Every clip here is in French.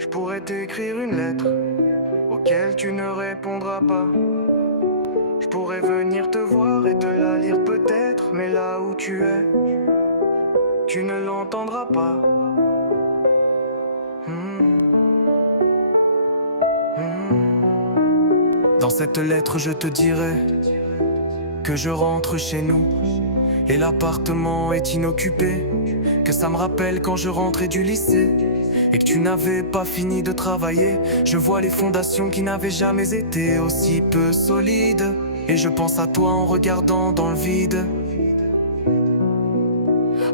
Je pourrais t'écrire une lettre auquel tu ne répondras pas. Je pourrais venir te voir et te la lire peut-être, mais là où tu es, tu ne l'entendras pas. Dans cette lettre je te dirai que je rentre chez nous et l'appartement est inoccupé, que ça me rappelle quand je rentrais du lycée et que tu n'avais pas fini de travailler. Je vois les fondations qui n'avaient jamais été aussi peu solides et je pense à toi en regardant dans le vide.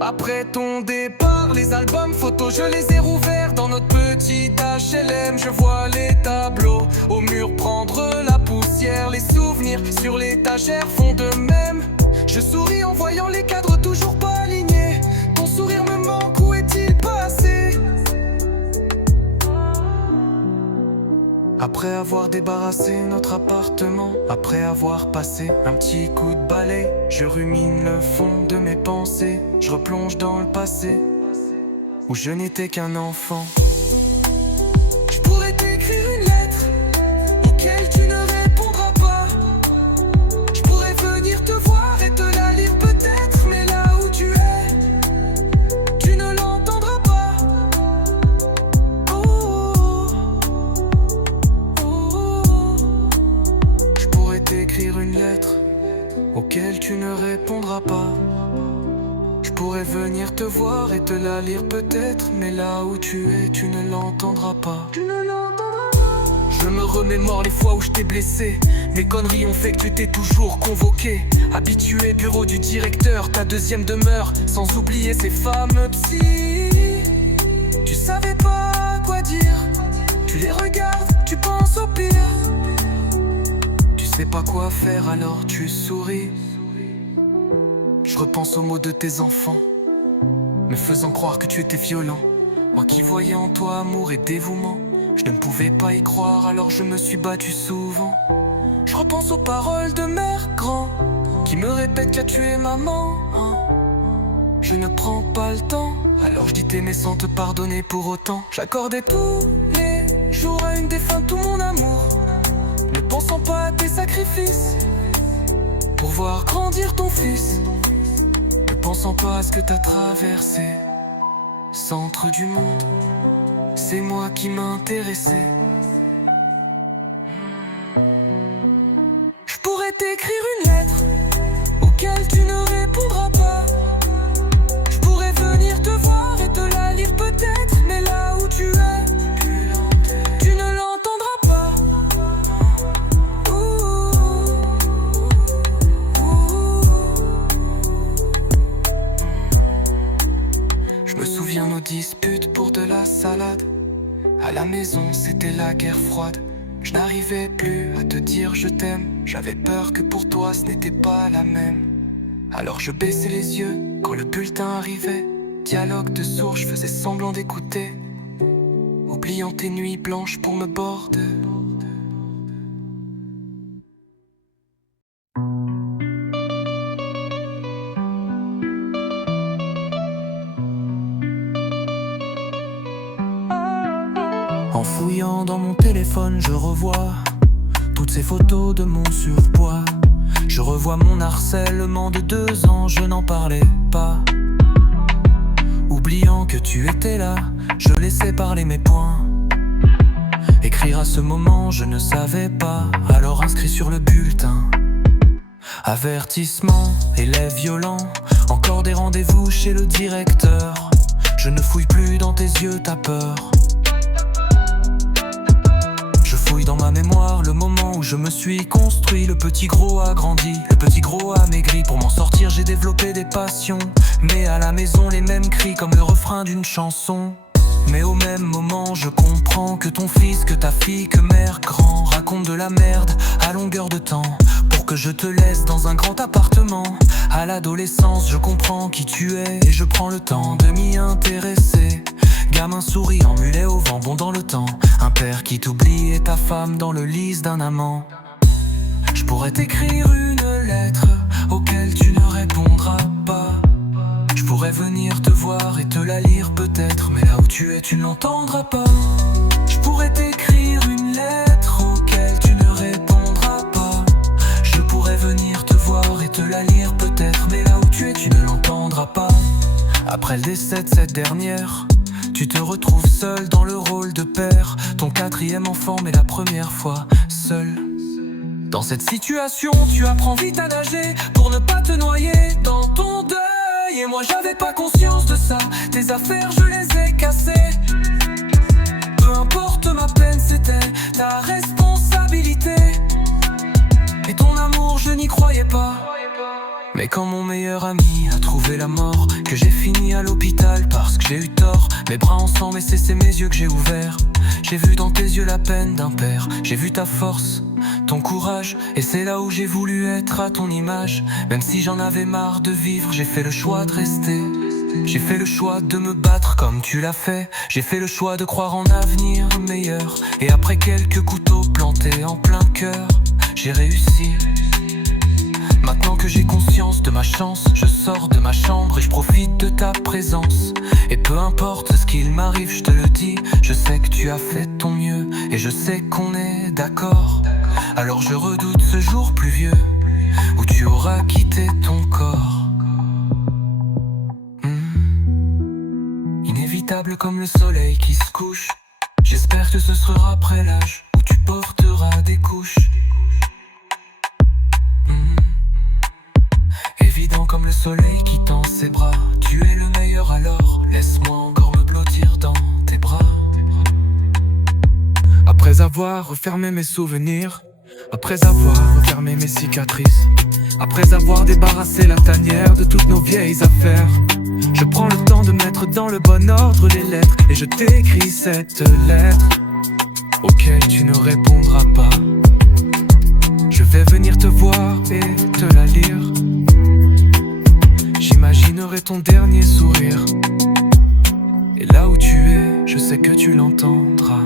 Après ton départ, les albums photos, je les ai rouverts dans notre petite HLM. Je vois les tableaux au mur prendre la poussière. Les souvenirs sur l'étagère font de même. Je souris en voyant les cadres toujours pas alignés. Ton sourire me manque, où est-il passé? Après avoir débarrassé notre appartement, après avoir passé un petit coup de balai, je rumine le fond de mes pensées. Je replonge dans le passé, où je n'étais qu'un enfant. Je pourrais t'écrire une lettre auquel tu ne répondras pas. Je pourrais venir te voir et te la lire peut-être, mais là où tu es, tu ne l'entendras pas. Je pourrais t'écrire une lettre auquel tu ne répondras pas. Je pourrais venir te voir et te la lire peut-être, mais là où tu es, tu ne l'entendras pas. Je me remémore les fois où je t'ai blessé. Mes conneries ont fait que tu t'es toujours convoqué. Habitué, bureau du directeur, ta deuxième demeure. Sans oublier ces fameux psy. Tu savais pas quoi dire. Tu les regardes, tu penses au pire. Tu sais pas quoi faire alors tu souris. Je repense aux mots de tes enfants, me faisant croire que tu étais violent. Moi qui voyais en toi amour et dévouement, je ne pouvais pas y croire alors je me suis battu souvent. Je repense aux paroles de mère grand, qui me répète qu'as tué maman. Je ne prends pas le temps, alors je dis t'aimer sans te pardonner pour autant. J'accordais tous les jours à une défunte tout mon amour, ne pensant pas à tes sacrifices, pour voir grandir ton fils. Ne pensant pas à ce que t'as traversé. Centre du monde, c'est moi qui m'intéressais. Je pourrais t'écrire une lettre auquel tu ne répondras pas. Je pourrais venir te voir et te la lire peut-être, mais là où tu es, tu ne l'entendras pas. Je me souviens nos disputes pour de la salade. À la maison c'était la guerre froide. Je n'arrivais plus à te dire je t'aime. J'avais peur que pour toi ce n'était pas la même. Alors je baissais les yeux quand le bulletin arrivait. Dialogue de sourds, je faisais semblant d'écouter, oubliant tes nuits blanches pour me border. En fouillant dans mon téléphone, je revois toutes ces photos de mon surpoids. Je revois mon harcèlement de 2 ans, je n'en parlais pas. Oubliant que tu étais là, je laissais parler mes poings. Écrire à ce moment, je ne savais pas, alors inscrit sur le bulletin. Avertissement, élève violent, encore des rendez-vous chez le directeur. Je ne fouille plus dans tes yeux, t'as peur. Dans ma mémoire, le moment où je me suis construit. Le petit gros a grandi, le petit gros a maigri. Pour m'en sortir j'ai développé des passions, mais à la maison les mêmes cris comme le refrain d'une chanson. Mais au même moment je comprends que ton fils, que ta fille, que mère grand raconte de la merde à longueur de temps, pour que je te laisse dans un grand appartement. À l'adolescence je comprends qui tu es et je prends le temps de m'y intéresser. Gamin souriant, mulet au vent, bon dans le temps. Un père qui t'oublie et ta femme dans le lit d'un amant. Je pourrais t'écrire une lettre auquel tu ne répondras pas. Je pourrais venir te voir et te la lire peut-être, mais là où tu es, tu ne l'entendras pas. pourrais t'écrire une lettre auquel tu ne répondras pas. Je pourrais venir te voir et te la lire peut-être, mais là où tu es, tu ne l'entendras pas. Après le décès de cette dernière, tu te retrouves seul dans le rôle de père. Ton 4e enfant, mais la première fois seul. Dans cette situation, tu apprends vite à nager pour ne pas te noyer dans ton deuil. Et moi j'avais pas conscience de ça, tes affaires je les ai cassées. Peu importe ma peine, c'était ta responsabilité. Et ton amour, je n'y croyais pas. Mais quand mon meilleur ami a trouvé la mort, que j'ai fini à l'hôpital parce que j'ai eu tort, mes bras ensemble et c'est mes yeux que j'ai ouverts. J'ai vu dans tes yeux la peine d'un père, j'ai vu ta force, ton courage, et c'est là où j'ai voulu être à ton image. Même si j'en avais marre de vivre, j'ai fait le choix de rester. J'ai fait le choix de me battre comme tu l'as fait. J'ai fait le choix de croire en avenir meilleur. Et après quelques couteaux plantés en plein cœur, j'ai réussi. Maintenant que j'ai conscience de ma chance, je sors de ma chambre et je profite de ta présence. Et peu importe ce qu'il m'arrive, je te le dis, je sais que tu as fait ton mieux et je sais qu'on est d'accord. Alors je redoute ce jour pluvieux où tu auras quitté ton corps. Inévitable comme le soleil qui se couche. J'espère que ce sera après l'âge où tu porteras des couches. Évident comme le soleil qui tend ses bras. Tu es le meilleur alors, laisse-moi encore me blottir dans tes bras. Après avoir refermé mes souvenirs, après avoir refermé mes cicatrices, après avoir débarrassé la tanière de toutes nos vieilles affaires, je prends le temps de mettre dans le bon ordre les lettres. Et je t'écris cette lettre auquel tu ne répondras pas. Je vais venir te voir et te la lire. J'imaginerai ton dernier sourire. Et là où tu es, je sais que tu l'entendras.